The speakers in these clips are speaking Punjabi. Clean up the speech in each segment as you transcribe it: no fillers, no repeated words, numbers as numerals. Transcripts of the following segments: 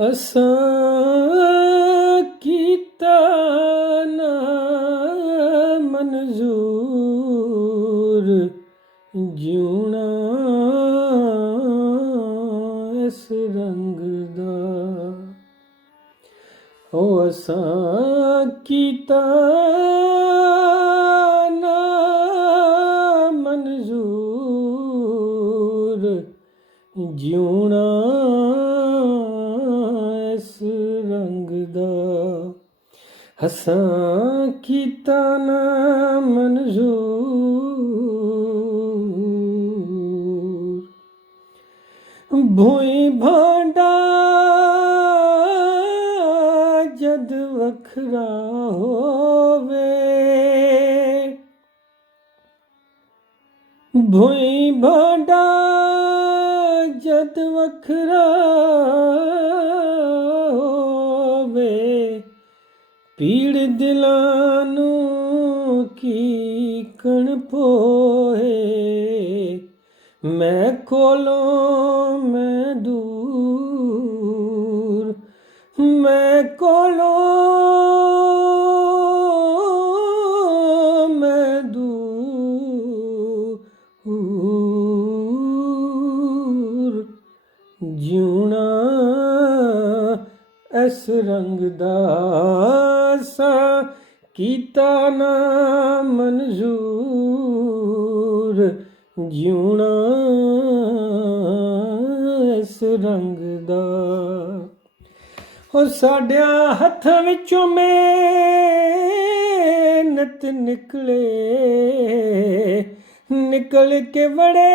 ਅਸਾਂ ਕੀਤਾ ਨਾ ਮਨਜ਼ੂਰ ਜਿਉਣਾ ਇਸ ਰੰਗ ਦਾ। ਹੋ ਅਸਾਂ ਕੀਤਾ ਨਾ ਮਨਜ਼ੂਰ ਜਿਉਣਾ ਇਸ ਰੰਗ ਦਾ। ਅਸਾਂ ਕੀਤਾ ਨਾ ਮਨਜ਼ੂਰ ਭੂਈ ਭਾਂਡਾ ਜਦ ਵੱਖਰਾ ਹੋਵੇ, ਭੂਈ ਭਾਂਡਾ ਜਦ ਵੱਖਰਾ ਹੋਵੇ, ਪੀੜ ਦਿਲਾਂ ਨੂੰ ਕੀ ਕਣ ਪੋਏ। ਮੈਂ ਕੋਲੋਂ ਮੈਂ ਦੂਰ, ਮੈਂ ਕੋਲੋਂ ਮੈਂ ਦੂਰ ਜਿਉਣਾ ਇਸ ਰੰਗ ਦਾ। ਅਸਾਂ ਕੀਤਾ ਨਾ ਮਨਜ਼ੂਰ ਜਿਉਣਾ ਇਸ ਰੰਗ ਦਾ। ਹੋ ਸਾਡਿਆਂ ਹੱਥਾਂ ਵਿੱਚੋਂ ਮਿਹਨਤ ਨਿਕਲੇ, ਨਿਕਲ ਕੇ ਬੜੇ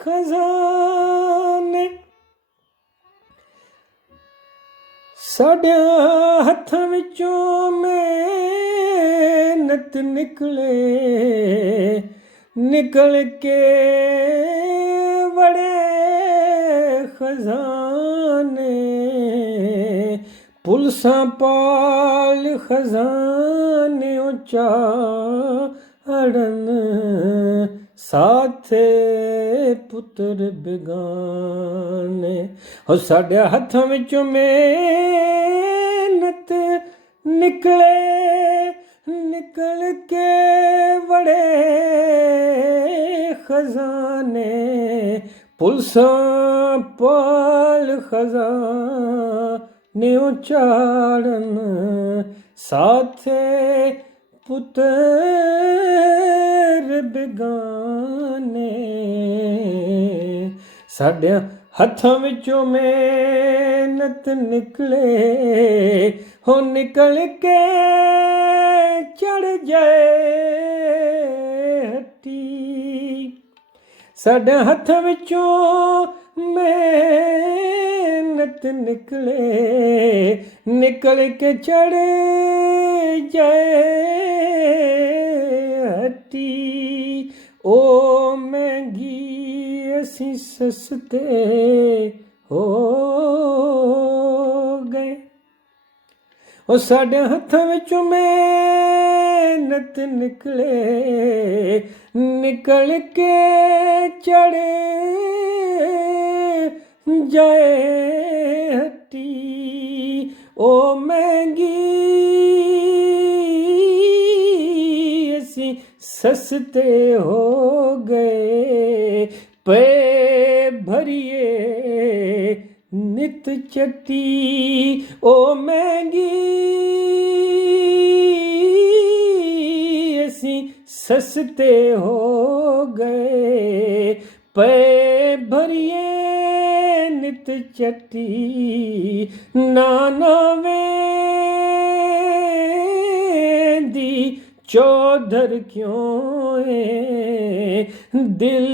ਖਜ਼ਾਨੇ। ਸਾਡਿਆਂ ਹੱਥਾਂ ਵਿੱਚੋਂ ਮਿਹਨਤ ਨਿਕਲੇ, ਨਿਕਲ ਕੇ ਬੜੇ ਖਜ਼ਾਨੇ। ਪੁਲਸਾਂ ਪਾਲ ਖਜ਼ਾਨੇ ਉਚਾੜਨ, ਸਾਥੇ ਪੁੱਤਰ ਬੇਗਾਨੇ। ਹੋ ਸਾਡੇ ਹੱਥਾਂ ਵਿੱਚੋਂ ਮਿਹਨਤ ਨਿਕਲੇ, ਨਿਕਲ ਕੇ ਬੜੇ ਖਜ਼ਾਨੇ। ਪੁਲਸਾਂ ਪਾਲ ਖਜ਼ਾਨੇ ਉਚਾੜਨ, ਸਾਥੇ ਪੁੱਤਰ ਬੇਗਾਨੇ। ਸਾਡਿਆਂ ਹੱਥਾਂ ਵਿੱਚੋਂ ਮਿਹਨਤ ਨਿਕਲੇ, ਹੋ ਨਿਕਲ ਕੇ ਚੜ ਜਾਏ ਹੱਟੀ। ਸਾਡੇ ਹੱਥਾਂ ਵਿੱਚੋਂ ਮਿਹਨਤ ਨਿਕਲੇ, ਨਿਕਲ ਕੇ ਚੜ ਜਾਏ ਹੱਟੀ। ਉਹ ਮਹਿੰਗੀ ਅਸੀਂ ਸਸਤੇ ਹੋ ਗਏ। ਉਹ ਸਾਡੇ ਹੱਥਾਂ ਵਿੱਚੋਂ ਮਿਹਨਤ ਨਿਕਲੇ, ਨਿਕਲ ਕੇ ਚੜ ਜਾਏ ਹੱਟੀ। ਉਹ ਮਹਿੰਗੀ ਅਸੀਂ ਸਸਤੇ ਹੋ ਗਏ। ਪੇ ਭਰੀਏ ਨਿਤ ਚੱਟੀ, ਉਹ ਮਹਿੰਗੀ ਅਸੀਂ ਸਸਤੇ ਹੋ ਗਏ। ਪੇ ਭਰੀਏ ਨਿਤ ਚੱਟੀ, ਨਾ ਵੇਂਦੀ ਚੌਧਰ ਕਿਉਂ ਏ। ਦਿਲ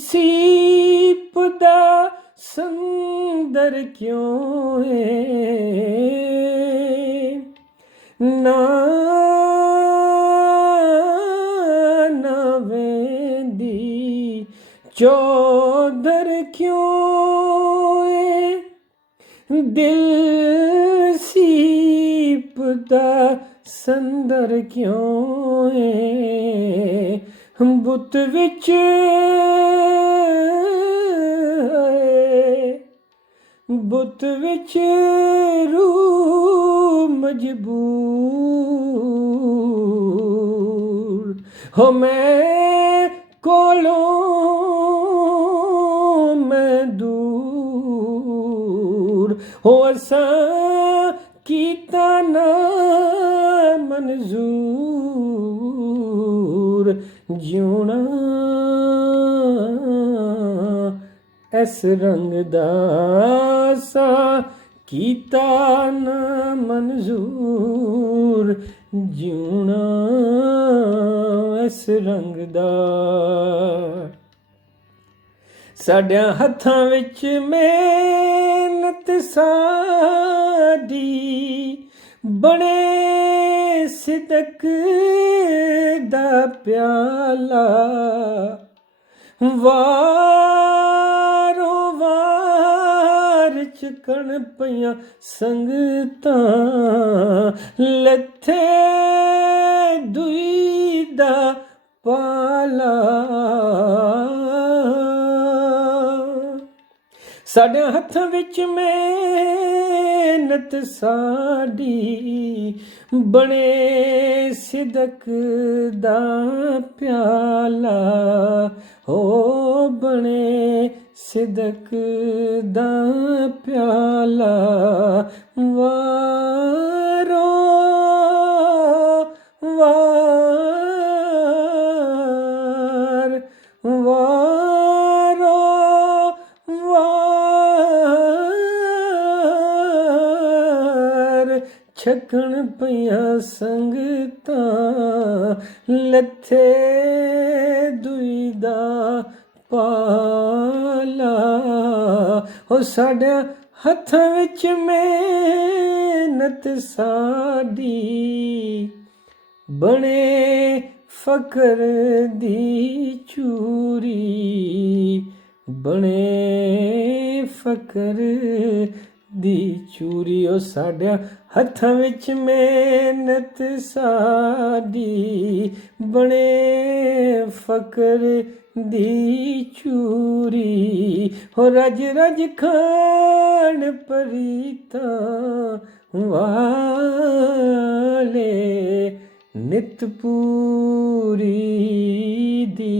ਸੀਪਦਾ ਸੰਦਰ ਕਿਉਂ ਏ। ਨਾ ਵੇਂਦੀ ਚੌਧਰ ਕਿਉਂ ਏ। ਦਿਲ ਸੀਪਦਾ ਸੰਦਰ ਕਿਉਂ ਏ। ਬੁੱਤ ਵਿੱਚ बुत विच रूह मजबूर हो मैं कोलों मैं दूर हो असा कीता ना मंजूर जिउना इस रंग दा सा कीता ना मंजूर जिउना इस रंग दा साडियां हत्थां विच मेहनत साडी बने सिदक दा प्याला वारो वार चकण पईयां संगतां लथे दुई दा पाला साडे हत्थां विच मेहनत साडी बने सिदक दा प्याला हो बने सिदक दा प्याला वारो वार वारो छकण पईयां संगतां लथे दुई दा पाला हो साडे हत्थां विच मेहनत साडी बने फकर दी चूरी बने फकर दी चूरी ओ साडे हत्थां विच मेहनत साडी बने फकर दी चूरी हो रज रज खान परीता वाले नित पूरी दी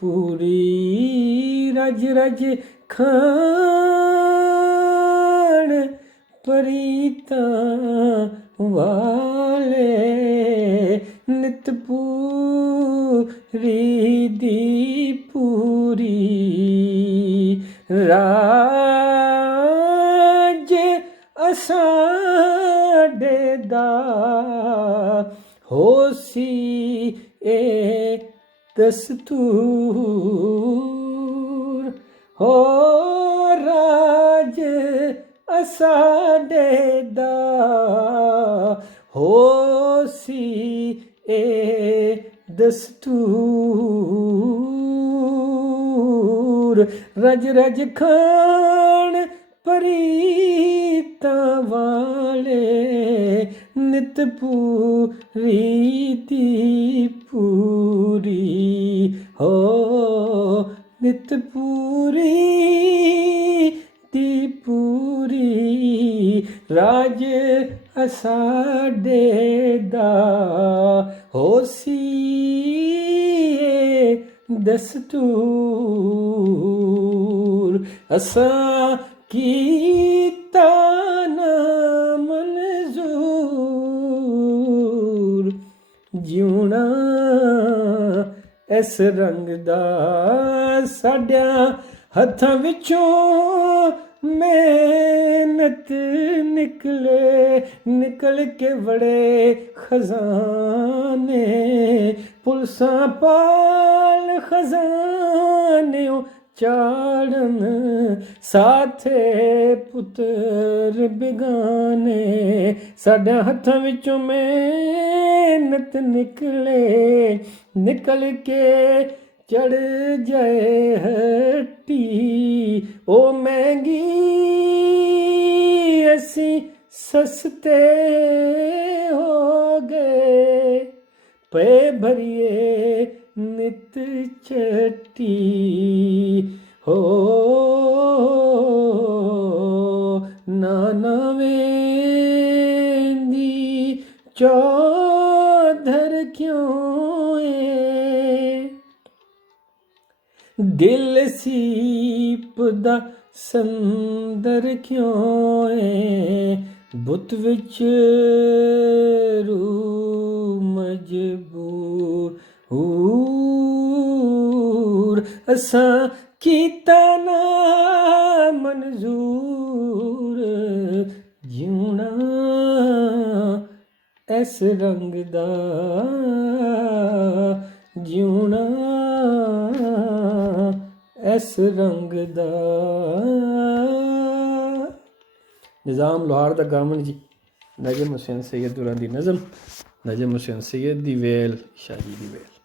पूरी रज रज खान परीता वाले नित पूरी दी पूरी राज असाडे दा होसी ए दस्तूर हो राज असाडे दा होसी ए दस्तूर रज रज खान परीता वाले नित पूरी दी पूरी हो नित पूरी दी पूरी राज असाडे दा होसी दस्तूर असा कीता ना मंजूर जिउना इस रंग दा साडियां हत्थां विचों मेहनत निकल के बड़े खजाने पुलसां पाल खजाने चाड़न साथे पुत्र बेगाने साडे हत्थां विचों मेहनत निकल के चढ़ जाए हट्टी ओ महंगी असी सस्ते हो गए पे भरिए नित चट्टी हो ਦਿਲ ਸੀਪ ਦਾ ਸੰਦਰ ਕਿਉਂ ਏ ਬੁੱਤ ਵਿੱਚ ਰੂ ਮਜਬੂਰ ਹੂਰ ਅਸਾਂ ਕੀਤਾ ਨਾ ਮਨਜ਼ੂਰ ਜਿਉਣਾ ਇਸ ਰੰਗ ਦਾ ਜਿਉਣਾ ਇਸ ਰੰਗ ਦਾ। ਨਿਜ਼ਾਮ ਲੋਹਾਰ ਦਾ ਗਾਮਨ ਜੀ ਨਜਮ ਹੁਸੈਨ ਸੈयद ਦੁਰਾਂ ਦੀ ਨਜ਼ਮ, ਨਜਮ ਹੁਸੈਨ ਸੈयद ਦੀ ਵੇਲ, ਸ਼ਾਹ ਜੀ ਦੀ ਵੇਲ।